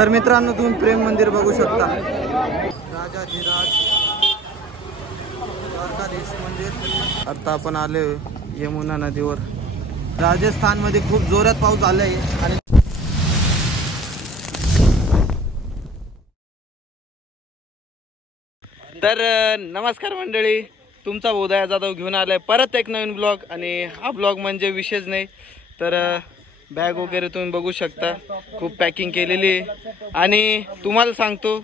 तर मित्रांनो तुम्ही प्रेम मंदिर बघू शकता, राजाधिराज द्वारकाधीश मंदिर. आता आपण आले यमुना नदीवर. राजस्थान मध्ये खूप जोरात पाऊस आलाय. आणि तर नमस्कार मंडळी, तुमचा उदय जाधव घेऊन आलाय परत एक नवीन ब्लॉग. आणि हा ब्लॉग म्हणजे विशेष नाही, तर बॅग वगैरे तुम्ही बघू शकता, खूप पॅकिंग केलेली आहे. आणि तुम्हाला सांगतो,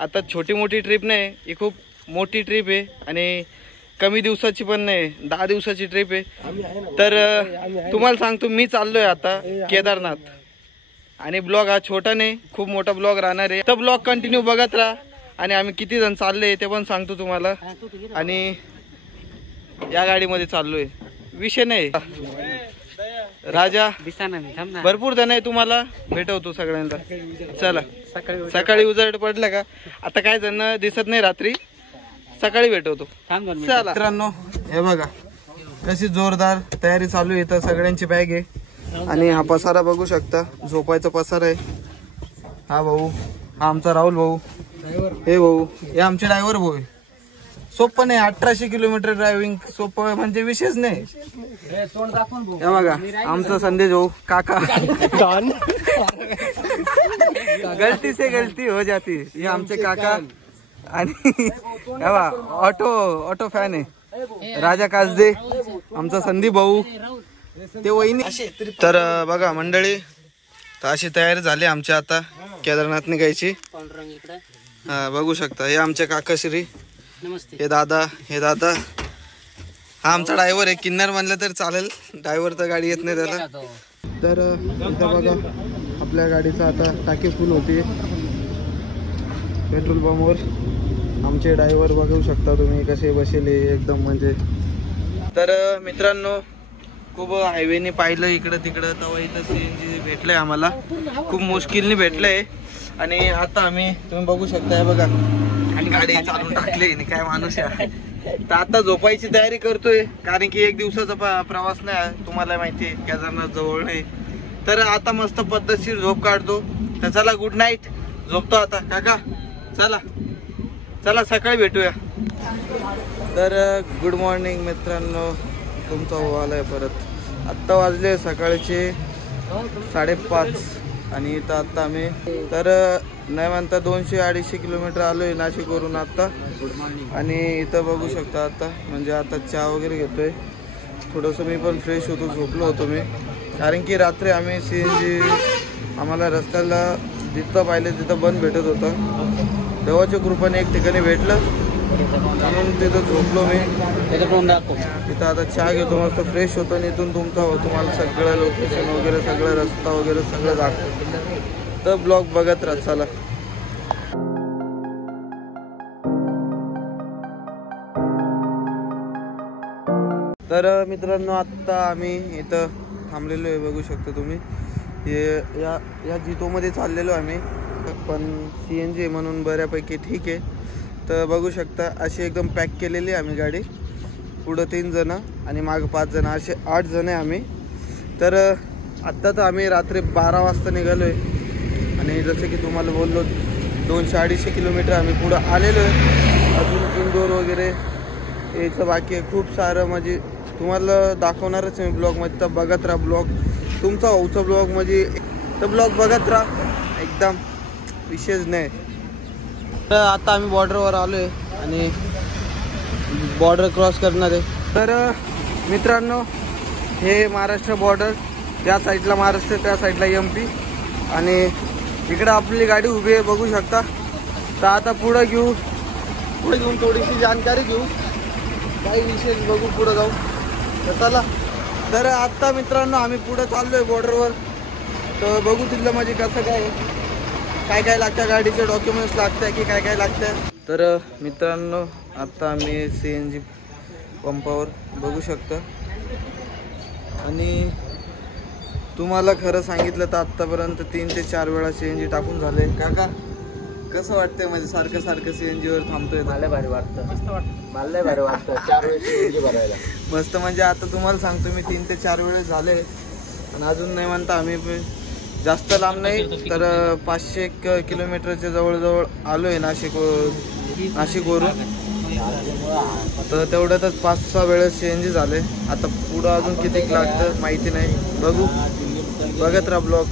आता छोटी मोठी ट्रिप नाही, ही खूप मोठी ट्रिप आहे. आणि कमी दिवसाची पण नाही, 10 दिवसाची ट्रिप आहे. तर तुम्हाला सांगतो, मी चाललोय आता केदारनाथ. आणि ब्लॉग हा छोटा नाही, खूप मोठा ब्लॉग राहणार आहे. तर ब्लॉग कंटिन्यू बघत राहा. आणि आम्ही किती जण चाललोय ते पण सांगतो तुम्हाला. आणि या गाडीमध्ये चाललोय, विषय नाही. राजा भरपूर जण आहे, तुम्हाला भेटवतो सगळ्यांना. चला, सकाळी उजेड पडलं का, आता काय जण दिसत नाही रात्री, सकाळी भेटवतो. चला मित्रांनो, हे बघा कशी जोरदार तयारी चालू आहे. इथं सगळ्यांची बॅग आहे. आणि हा पसारा बघू शकता, झोपायचा पसारा आहे. हा भाऊ, हा आमचा राहुल भाऊ. हे भाऊ, हे आमचे ड्रायव्हर भाऊ. सोपं नाही, 1800 किलोमीटर ड्रायव्हिंग सोपं म्हणजे विशेष नाही. हे बघा आमचा संदेश भाऊ, काका. गलती से गलती हो जाती, हे आमचे काका. आणि ऑटो फॅन आहे राजा कासदे, आमचा संदीप भाऊ. ते वहिनी. तर बघा मंडळी, तर अशी तयारी झाली आमची आता केदारनाथ निघायची. हा बघू शकता, हे आमचे काकाश्री, हे दादा. हा आमचा ड्रायव्हर आहे. किन्नर म्हणलं तर चालेल, ड्रायव्हर तर गाडी येत नाही त्याला. तर इथं बघा आपल्या गाडीचा आता टाकी फुल होती पेट्रोल पंपवर. आमचे ड्रायव्हर बघू शकता तुम्ही कसे बसले एकदम म्हणजे. तर मित्रांनो, खूप हायवेने पाहिलं इकडं तिकडं, तेव्हा इथं CNG भेटलंय आम्हाला, खूप मुश्किलने भेटलंय. आणि आता आम्ही, तुम्ही बघू शकता, बघा गाडी चालून टाकली. काय माणूस आहे. तर आता झोपायची तयारी करतोय, कारण की एक दिवसाचा प्रवास नाही, तुम्हाला माहिती आहे केदारनाथ जवळ नाही. तर आता मस्त पद्धतशीर झोप काढतो. तर चला, गुड नाईट, झोपतो आता. काका चला सकाळी भेटूया. तर गुड मॉर्निंग मित्रांनो, तुमचा भाऊ आलाय परत. आत्ता वाजले सकाळचे 5:30. आणि इथं आत्ता आम्ही तर नाही म्हणता 200-250 किलोमीटर आलोय नाशिकवरून आत्ता. आणि इथं बघू शकता आता, म्हणजे आता चहा वगैरे घेतोय. थोडंसं मी पण फ्रेश होतो, झोपलो होतो मी, कारण की रात्री आम्ही CNG आम्हाला रस्त्याला जिथं पाहिलं तिथं बंद भेटत होतं. देवाच्या कृपेने एक ठिकाणी भेटलं, म्हणून तिथं झोपलो मी. तिथं आता चहा घेतो, मस्त फ्रेश होतो. आणि इथून तुम्हाला सगळं लोकेशन वगैरे, सगळं रस्ता वगैरे सगळं दाखवतो. तर ब्लॉग बघत राहा. चला. तर मित्रांनो, आत्ता आम्ही इथं थांबलेलो आहे, बघू शकता तुम्ही. हे या जितोमध्ये चाललेलो आम्ही, पण CNG म्हणून बऱ्यापैकी ठीक आहे. तर बघू शकता, अशी एकदम पॅक केलेली आहे आम्ही गाडी. पुढं 3 जण आणि मागं 5 जण, असे 8 जण आहे आम्ही. तर आत्ता तर आम्ही रात्री 12 वाजता निघालो आहे. आणि जसं की तुम्हाला बोललो, 200-250 किलोमीटर आम्ही पुढं आलेलो आहे. अजून इंदोर वगैरे यायचं बाकी आहे खूप सारं, म्हणजे तुम्हाला दाखवणारच मी ब्लॉगमध्ये. तर बघत राहा ब्लॉग, तुमचा भाऊचा ब्लॉग म्हणजे. तर ब्लॉग बघत राहा, एकदम विशेष नाही. तर आता आम्ही बॉर्डरवर आलो आहे आणि बॉर्डर क्रॉस करणार आहे. तर मित्रांनो, हे महाराष्ट्र बॉर्डर, त्या साईडला महाराष्ट्र, त्या साईडला MP. आणि इकडं आपली गाडी उभी आहे, बघू शकता. तर आता पुढं घेऊन थोडीशी जानकारी घेऊ, काही विशेष बघू, पुढं जाऊ. तर चला. तर आत्ता मित्रांनो आम्ही पुढं चाललो आहे बॉर्डरवर. तर बघू तिथलं म्हणजे कसं काय लागतं, गाडीचे डॉक्युमेंट्स लागतं की काय लागतं. तर मित्रांनो, आत्ता आम्ही CNG पंपावर बघू शकता. आणि तुम्हाला खरं सांगितलं तर आत्तापर्यंत 3 ते 4 वेळा CNG टाकून झाले. काका कसं वाटतंय, म्हणजे सारखं CNG वर थांबतोय? मला भारी वाटतं, मला भारी वाटतं. 4 वेळेस CNG भरायला मस्त. म्हणजे आता तुम्हाला सांगतो मी 3 ते 4 वेळेस झाले, आणि अजून नाही म्हणता आम्ही जास्त लांब नाही तर 500 किलोमीटरच्या जवळजवळ आलो आहे नाशिकवरून. तर तेवढ्यातच 5-6 वेळेस CNG झाले. आता पुढं अजून किती लागतं माहिती नाही, बघू, बघत राहा ब्लॉग.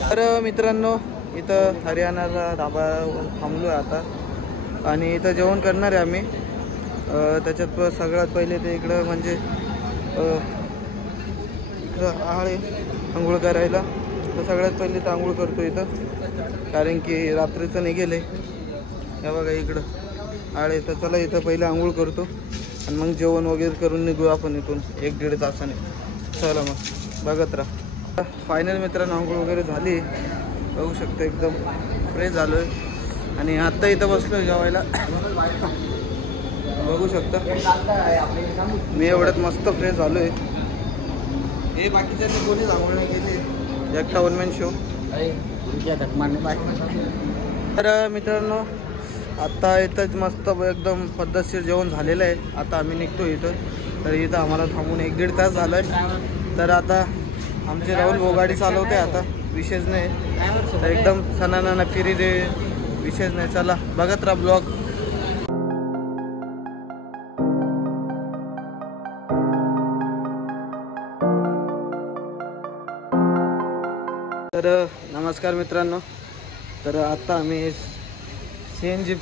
तर मित्रांनो, इथं हरियाणाचा ढाबावर थांबलो आहे आता आणि इथं जेवण करणार आहे आम्ही. त्याच्यात सगळ्यात पहिले ते इकडं म्हणजे इकडं आहे आंघोळ करायला. तर सगळ्यात पहिले तर आंघोळ करतो इथं, कारण की रात्रीचं नाही गेले. हे बघा इकडं आळे. तर चला इथं पहिले आंघोळ करतो आणि मग जेवण वगैरे करून निघू आपण इथून 1-1.5 तासाने. चला मग बघत राहा. फायनल मित्रांनो आंघोळ वगैरे झाली, बघू शकतो एकदम फ्रेश झालो आहे आणि आत्ता इथं बसलो आहे जेवायला. बघू शकता मी एवढ्यात मस्त फ्रेश झालो आहे. हे बाकीच्यांनी कोणीच आंघोळ नाही केली, एकटा वन मॅन शो. तर मित्रांनो, आत्ता इथंच मस्त एकदम पद्धतशीर जेवण झालेलं आहे. आता आम्ही निघतो इथं. तर इथं आम्हाला थांबून 1-1.5 तास झालं आहे. तर आता आमचे राहुल भाऊ गाडी चालवते, आता विशेष नाही. तर एकदम सणाना फिरी दे, विशेष नाही. चला बघत राहा ब्लॉग. तर नमस्कार मित्रांनो, तर आता आम्ही CNG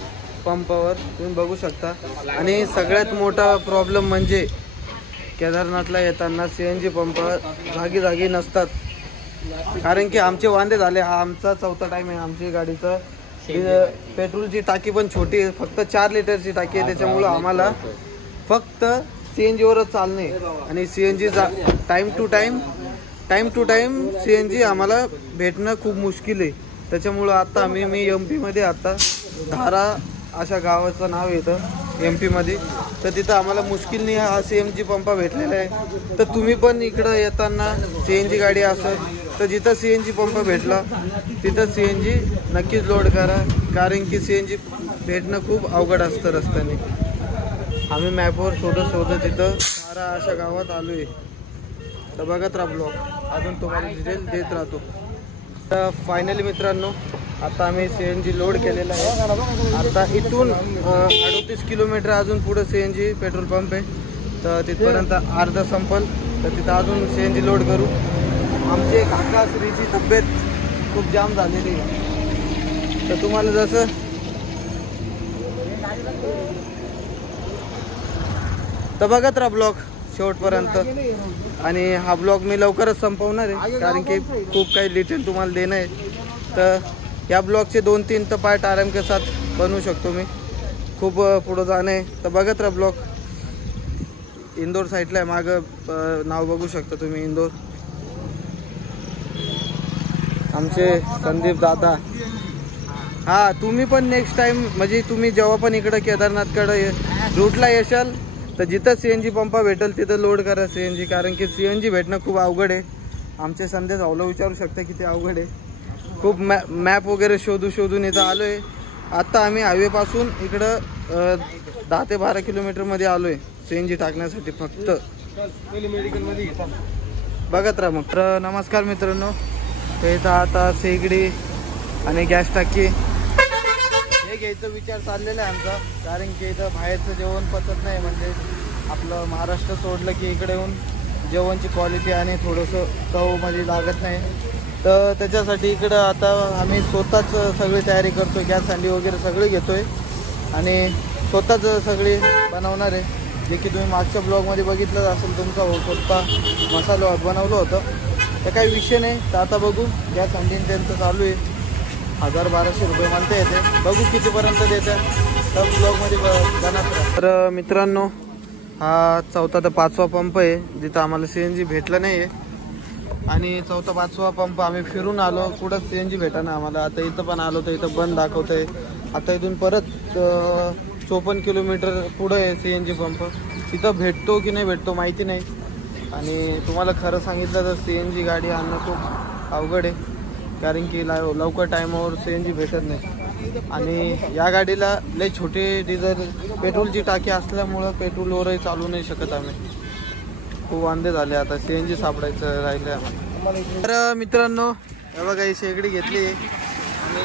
पंपावर तुम्ही बघू शकता. आणि सगळ्यात मोठा प्रॉब्लेम म्हणजे केदारनाथला येताना CNG पंप जागी नसतात. कारण की आमचे वांदे झाले. हा आमचा 4था टाईम आहे आमची गाडीचं. पेट्रोलची टाकी पण छोटी आहे, फक्त 4 लिटरची टाकी आहे. त्याच्यामुळं आम्हाला फक्त CNG वरच चालणे आणि CNG time to time CNG आम्हाला भेटणं खूप मुश्किल आहे. त्याच्यामुळं आता मी MP मध्ये, आता धारा अशा गावाचं नाव येतं MP मध्ये. तर तिथं आम्हाला मुश्किलने हा CNG पंप भेटलेला आहे. तर तुम्ही पण इकडं येताना CNG गाडी असेल तर जिथं CNG पंप भेटला तिथं CNG नक्कीच लोड करा, कारण की CNG भेटणं खूप अवघड असतं रस्त्याने. आम्ही मॅपवर शोधत तिथं धारा अशा गावात आलो आहे. तर बघत राहा ब्लॉग, अजून तुम्हाला डिटेल देत राहतो. तर फायनली मित्रांनो, आता आम्ही CNG लोड केलेला आहे. आता इथून 38 किलोमीटर अजून पुढं CNG पेट्रोल पंप आहे. तर तिथपर्यंत अर्धा संपल, तर तिथं अजून CNG लोड करू. आमचे काका श्रीची तब्येत खूप जाम झालेली आहे. तर तुम्हाला जसं तर बघत राहा ब्लॉग शेवटपर्यंत. आणि हा ब्लॉग मी लवकरच संपवणार आहे, कारण की खूप काही डिटेल तुम्हाला देणं आहे. तर या ब्लॉगचे 2-3 तर पार्ट आराम के साथ बनवू शकतो मी. खूप पुढं जाणं आहे. तर बघत राहा ब्लॉग. इंदोर साईडला आहे, मागं नाव बघू शकता तुम्ही, इंदोर. आमचे संदीप दादा. हा, तुम्ही पण नेक्स्ट टाइम म्हणजे तुम्ही जेव्हा पण इकडं केदारनाथकडे रूटला येशाल तर जिथं CNG पंप भेटेल तिथं लोड करा CNG, कारण की CNG भेटणं खूप अवघड आहे. आमचे संदेश भाऊला विचारू शकता किती अवघड आहे. खूप मॅप वगैरे शोधून इथं आलो आहे. आत्ता आम्ही हायवेपासून इकडं 10 ते 12 किलोमीटरमध्ये आलो आहे CNG टाकण्यासाठी फक्त. बघत राहा मग. तर नमस्कार मित्रांनो, तर इथं आता शेगडी आणि गॅस टाकी हे घ्यायचा विचार चाललेला आहे आमचा, कारण की इथं बाहेरचं जेवण पचत नाही. म्हणजे आपलं महाराष्ट्र सोडलं की इकडे येऊन जेवणची क्वालिटी आणि थोडंसं चवमध्ये लागत नाही. तर त्याच्यासाठी इकडं आता आम्ही स्वतःच सगळी तयारी करतो. गॅस हंडी वगैरे सगळे घेतो आहे आणि स्वतःच सगळी बनवणार आहे. जे की तुम्ही मागच्या ब्लॉगमध्ये बघितलं असेल, तुमचा स्वतः मसाला बनवलं होतं. तर काही विषय नाही. तर आता बघू, गॅस हंडी त्यांचं चालू आहे. 1000-1200 रुपये म्हणते येते, बघू कितीपर्यंत देते. तर ब्लॉगमध्ये बनवतो. तर मित्रांनो, हा 4था ते 5वा पंप आहे जिथं आम्हाला CNG भेटलं नाही आहे. आणि 4था-5वा पंप आम्ही फिरून आलो, कुठं CNG भेटाना आम्हाला. आता इथं पण आलो तर इथं बंद दाखवतं आहे. आता इथून परत 54 किलोमीटर पुढं आहे CNG पंप. तिथं भेटतो की नाही भेटतो माहिती नाही. आणि तुम्हाला खरं सांगितलं तर CNG गाडी आणणं खूप अवघड आहे, कारण की लवकर टायमावर CNG भेटत नाही. आणि या गाडीला लय छोटी डिझेल पेट्रोलची टाकी असल्यामुळं पेट्रोलवरही चालू नाही शकत आम्ही. खूप वांदे झाले. आता CNG सापडायचं राहिलं आम्हाला. तर मित्रांनो, हे बघा ही शेगडी घेतली आणि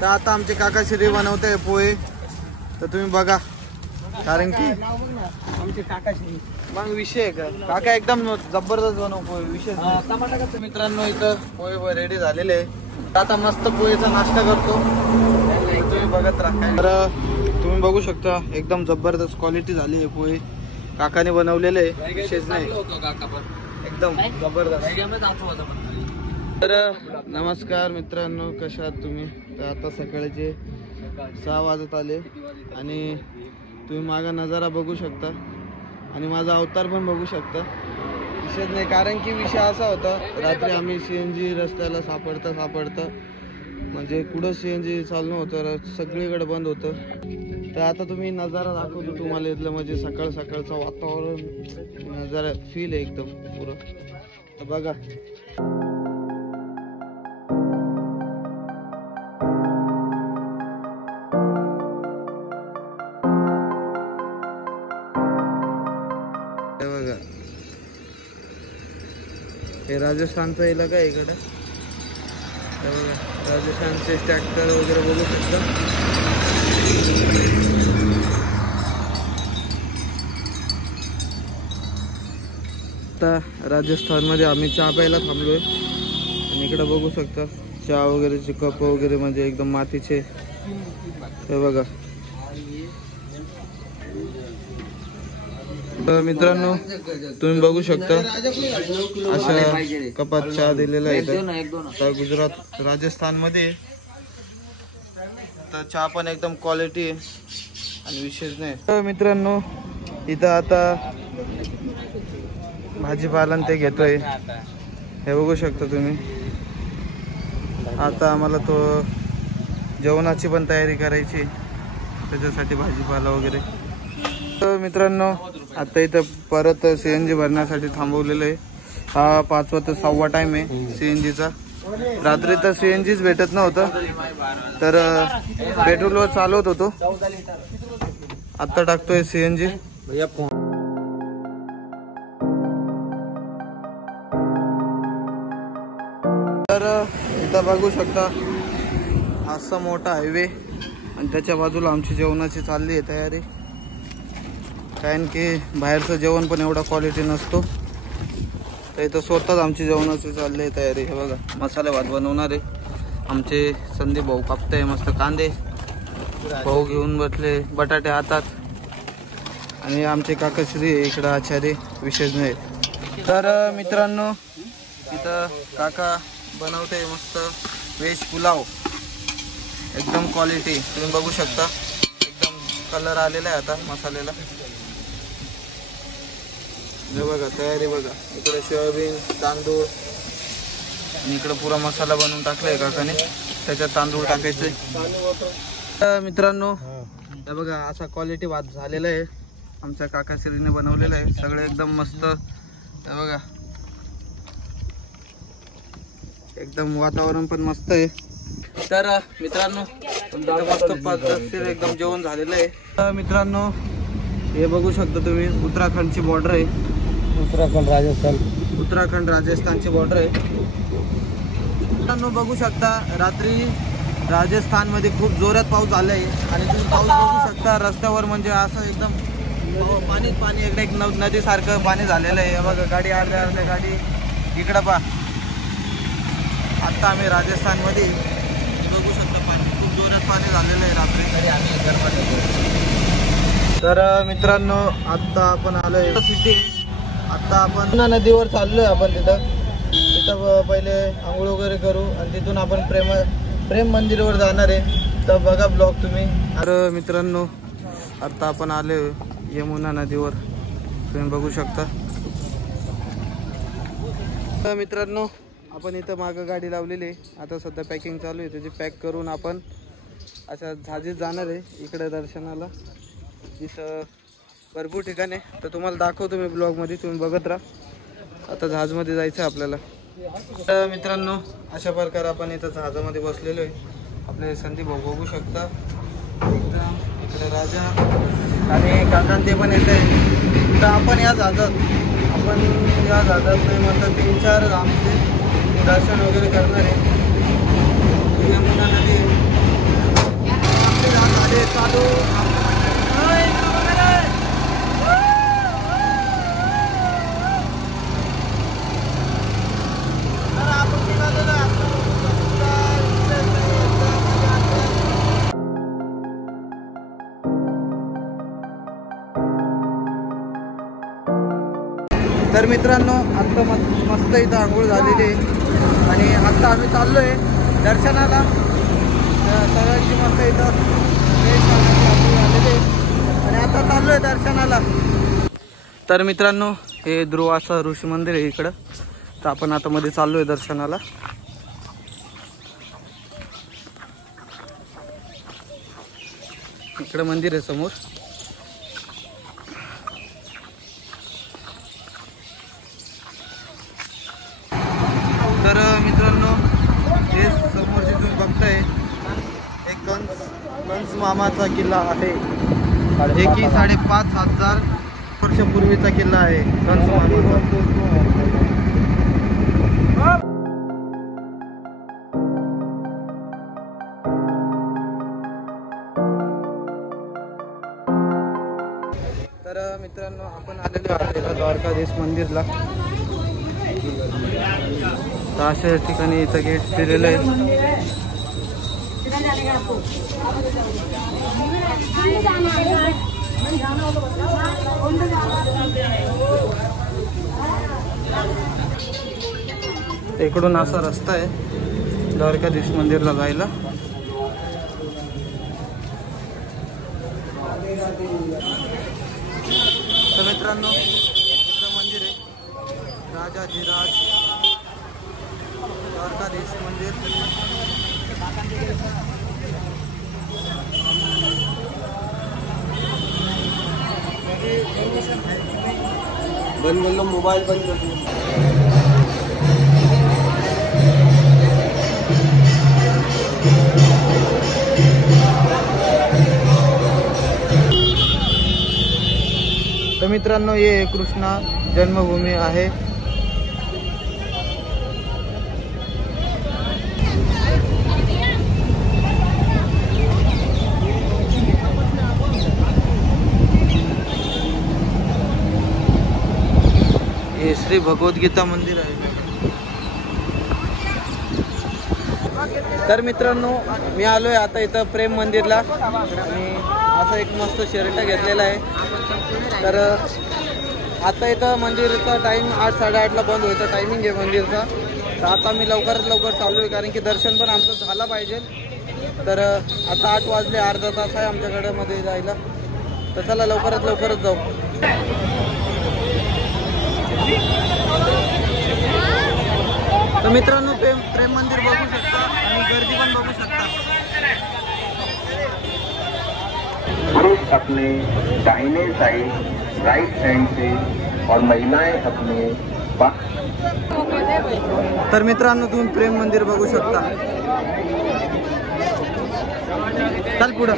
तर आता आमचे काका श्री बनवते पोहे, तर तुम्ही बघा. कारण की आमचे काकाशी मग विषय आहे का काका एकदम जबरदस्त बनव पोहे विषय. मित्रांनो इथं पोहे रेडी झालेले आहे. आता मस्त पोहेचा नाश्ता करतो, तुम्ही बघत राहा. तर तुम्ही बघू शकता एकदम जबरदस्त क्वालिटी झाली आहे पोहे, काकाने बनवलेले आहे, विशेष नाही एकदम जबरदस्त. तर नमस्कार मित्रांनो, कशा आहात तुम्ही? तर आता सकाळचे 6 वाजत आले आणि तुम्ही माझा नजारा बघू शकता आणि माझा अवतार पण बघू शकता. विषय नाही कारण की विषय असा होता, रात्री आम्ही CNG रस्त्याला सापडता म्हणजे कुठं CNG चालू नव्हतं, सगळीकडे बंद होतं. तर आता तुम्ही नजारा दाखवतो तुम्हाला इथलं, म्हणजे सकाळचं वातावरण नजारा फील आहे एकदम पुरं. तर बघा हे राजस्थानचा इलाका आहे इकडे. राजस्थानचे ट्रॅक्टर वगैरे बघू शकता. आता राजस्थानमध्ये आम्ही चहा प्यायला थांबलोय आणि इकडे बघू शकता चहा वगैरेचे कप वगैरे म्हणजे एकदम मातीचे. हे बघा. तर मित्रांनो तुम्ही बघू शकता अशा कपात चहा दिलेला आहे. तर गुजरात राजस्थान मध्ये तर चहा पण एकदम क्वालिटी आहे आणि विशेष नाही. तर मित्रांनो इथं आता भाजीपाला ते घेतोय, हे बघू शकता तुम्ही. आता आम्हाला तो जेवणाची पण तयारी करायची, त्याच्यासाठी भाजीपाला वगैरे. तर मित्रांनो आता इथं परत CNG भरण्यासाठी थांबवलेलं आहे. हा 5वा ते 6वा टाइम आहे CNGचा. रात्री तर CNGच भेटत नव्हतं, तर पेट्रोलवर चालवत होतो. आता टाकतोय CNG. तर इथं बघू शकता असा मोठा हायवे आणि त्याच्या बाजूला आमची जेवणाची चालली आहे तयारी. कारण की बाहेरचं जेवण पण एवढा क्वालिटी नसतो, तर इथं स्वतःच आमची जेवणाची चालली आहे तयारी. हे बघा मसाले भात बनवणार आहे आमचे संदीप भाऊ. कापताय मस्त कांदे, भाऊ घेऊन बसले बटाटे हातात आणि आमचे काकाश्री इकडं आचार्य, विशेष नाही. तर मित्रांनो इथं काका बनवते मस्त व्हेज पुलाव, एकदम क्वालिटी. तुम्ही बघू शकता एकदम कलर आलेला आहे आता मसाल्याला. हे बघा तयारी बघा. इकडे सोयाबीन, तांदूळ आणि इकडे पुरा मसाला बनवून टाकलाय काकाने, त्याच्यात तांदूळ टाकायचे. तर मित्रांनो हे बघा असा क्वालिटी भात झालेला आहे, आमच्या काकाश्रीने बनवलेला आहे. सगळं एकदम मस्त. हे बघा एकदम वातावरण पण मस्त आहे. तर मित्रांनो मस्त पद्धतशीर एकदम जेवण झालेलं आहे. तर मित्रांनो हे बघू शकता तुम्ही उत्तराखंडची बॉर्डर आहे. उत्तराखंड राजस्थानची बॉर्डर आहे. मित्रांनो बघू शकता रात्री राजस्थानमध्ये खूप जोरात पाऊस आला आहे आणि तुम्ही पाऊस बघू शकता रस्त्यावर, म्हणजे असं एकदम पाणी इकडे एक नदीसारखं पाणी झालेलं आहे. बघा गाडी अर्ध्या गाडी इकडं पहा. आता आम्ही राजस्थानमध्ये बघू शकता पाणी खूप जोरात पाणी झालेलं आहे रात्री. तर मित्रांनो आता आपण आलोय सिटी. आता आपण नदीवर चाललोय आपण. तिथं पहिले आंघोळ वगैरे करू आणि तिथून आपण प्रेम मंदिरावर जाणार आहे. तर बघा ब्लॉग तुम्ही. तर मित्रांनो आता आपण आले यमुना नदीवर, तुम्ही बघू शकता. तर मित्रांनो आपण इथं मागं गाडी लावलेली आहे. आता सध्या पॅकिंग चालू आहे, त्याची पॅक करून आपण अशा झाजीत जाणार आहे इकडे दर्शनाला. इथं भरपूर ठिकाण आहे, तर तुम्हाला दाखवतो मी ब्लॉगमध्ये, तुम्ही बघत राहा. आता जहाजमध्ये जायचं आहे आपल्याला. तर मित्रांनो अशा प्रकारे आपण इथं जहाजामध्ये बसलेलो आहे. आपले संदीप भाऊ बघू शकता, एकदम इकडे राजा आणि काका ते पण येत आहे. तर आपण या जहाजात नाही म्हणतात 3-4 आमचे दर्शन वगैरे करणार आहे. यमुना नदी आहे चालू. तर मित्रांनो आत्ता मस्त इथं आंघोळ झालेली आहे आणि आत्ता आम्ही चाललो आहे दर्शनाला. सगळ्यांची मस्त इथं आंघोळ झालेली आहे आणि आता चाललो आहे दर्शनाला. तर मित्रांनो हे ध्रुवासा ऋषी मंदिर आहे इकडं. तर आपण आता मध्ये चाललो आहे दर्शनाला. इकडं मंदिर आहे समोर. तर मित्रांनो हे समोर जे तुम्ही बघताय एक कंस मामाचा किल्ला आहे. जे की 5,500 वर्षापूर्वीचा किल्ला आहे कंस मामाचा. तर मित्रांनो आपण आलेलो आहोत द्वारकाधीश मंदिरला. तर अशा ठिकाणी इथं गेट दिलेलं आहे. इकडून असा रस्ता आहे द्वारकाधीश मंदिरला जायला. तर मित्रांनो इकडं मंदिर आहे राजाधिराज द्वारकाधीश मंदिर. बंद कर लो मोबाइल बंद कर दो. तर मित्रांनो हे कृष्णा जन्मभूमी आहे. हे श्री भगवद्गीता मंदिर आहे. तर मित्रांनो मी आलोय आता इथं प्रेम मंदिरला आणि असा एक मस्त शर्ट घेतलेला आहे. तर आता इथं मंदिरचा टाईम 8-8:30ला बंद व्हायचा टायमिंग आहे मंदिरचा. तर आता मी लवकरात लवकर चाललो आहे कारण की दर्शन पण आमचं झालं पाहिजे. तर आता 8 वाजले, अर्धा तास आहे आमच्याकडे मध्ये जायला. तर चला लवकरच जाऊ. तर मित्रांनो प्रेम मंदिर बघू शकता आणि गर्दी पण बघू शकता. पुरुष अपने दाहिने साइड राइट हैंड से और महिलाएं अपने तर मित्रांनो तुम्ही प्रेम मंदिर बघू शकता. चल पुढं.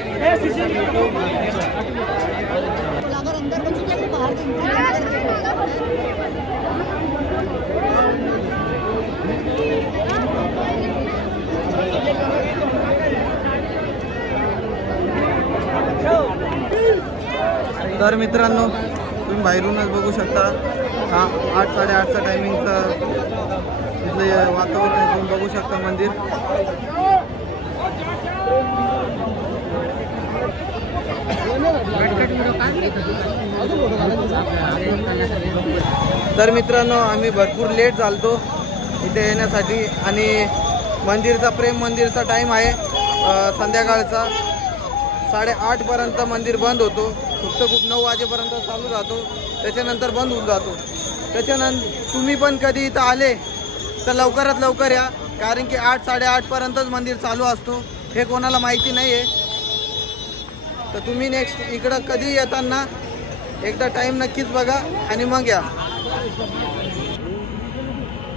तर मित्रांनो तुम्ही बाहेरूनच बघू शकता. हा 8-8:30चा टायमिंगचा इथलं वातावरण तुम्ही बघू शकता मंदिर. तर मित्रांनो आम्ही भरपूर लेट झालतो इथे येण्यासाठी आणि मंदिरचा प्रेम मंदिरचा टाईम आहे संध्याकाळचा 8:30 पर्यंत मंदिर बंद होतो. फक्त खूप 9 वाजेपर्यंत चालू राहतो, त्याच्यानंतर बंद होऊन जातो. त्याच्यानंतर तुम्ही पण कधी इथं आले तर लवकरात लवकर या कारण की 8-8:30 पर्यंतच मंदिर चालू असतो. हे कोणाला माहिती नाही आहे. तर तुम्ही नेक्स्ट इकडं कधी येताना एकदा टाईम नक्कीच बघा आणि मग या.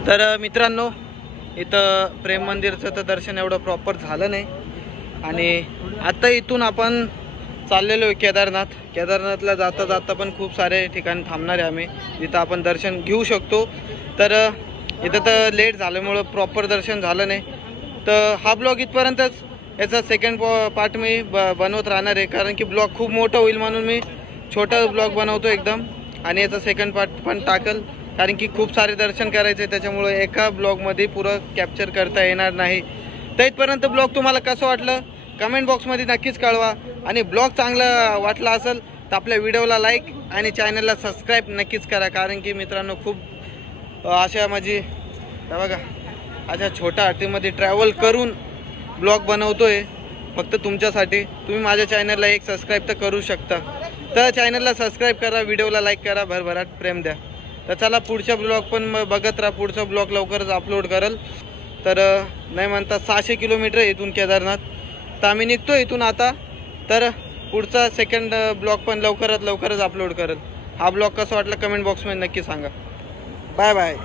तर मित्रांनो इथं प्रेम मंदिरचं तर दर्शन एवढं प्रॉपर झालं नाही आणि आता इथून आपण चाललेलो आहे केदारनाथला. जाता जाता पण खूप सारे ठिकाणी थांबणार आहे आम्ही जिथं आपण दर्शन घेऊ शकतो. तर इथं तर लेट झाल्यामुळं प्रॉपर दर्शन झालं नाही. तर हा ब्लॉग इथपर्यंतच. याचा सेकंड पार्ट मी बनवत राहणार आहे, कारण की ब्लॉग खूप मोठा होईल म्हणून मी छोटा ब्लॉग बनवतो एकदम. आणि याचा सेकंड पार्ट पण टाकल, कारण की खूप सारे दर्शन करायचे, त्याच्यामुळे एका ब्लॉगमध्ये पुरं कॅप्चर करता येणार नाही. तर इथपर्यंत ब्लॉग तुम्हाला कसं वाटलं कमेंट बॉक्समध्ये नक्कीच कळवा. आणि ब्लॉग चांगला वाटला असेल तर आपल्या व्हिडिओला लाईक आणि चॅनलला सबस्क्राईब नक्कीच करा, कारण की मित्रांनो खूप अशा माझी बघा अशा छोट्या हॉटेलमध्ये ट्रॅव्हल करून ब्लॉग बनवतोय फक्त तुमच्यासाठी. तुम्ही माझ्या चॅनलला एक सबस्क्राईब तर करू शकता. तर चॅनलला सबस्क्राईब करा, व्हिडिओला लाईक करा, भरभराट प्रेम द्या. तर चला पुढचा ब्लॉग पण बघत राहा. पुढचा ब्लॉग लवकरच अपलोड करेल. तर नाही म्हणता 600 किलोमीटर इथून केदारनाथ. तर आम्ही निघतो इथून आता. तर पुढचा सेकंड ब्लॉग पण लवकरच अपलोड करेल. हा ब्लॉग कसा वाटला कमेंट बॉक्समध्ये नक्की सांगा. Bye bye.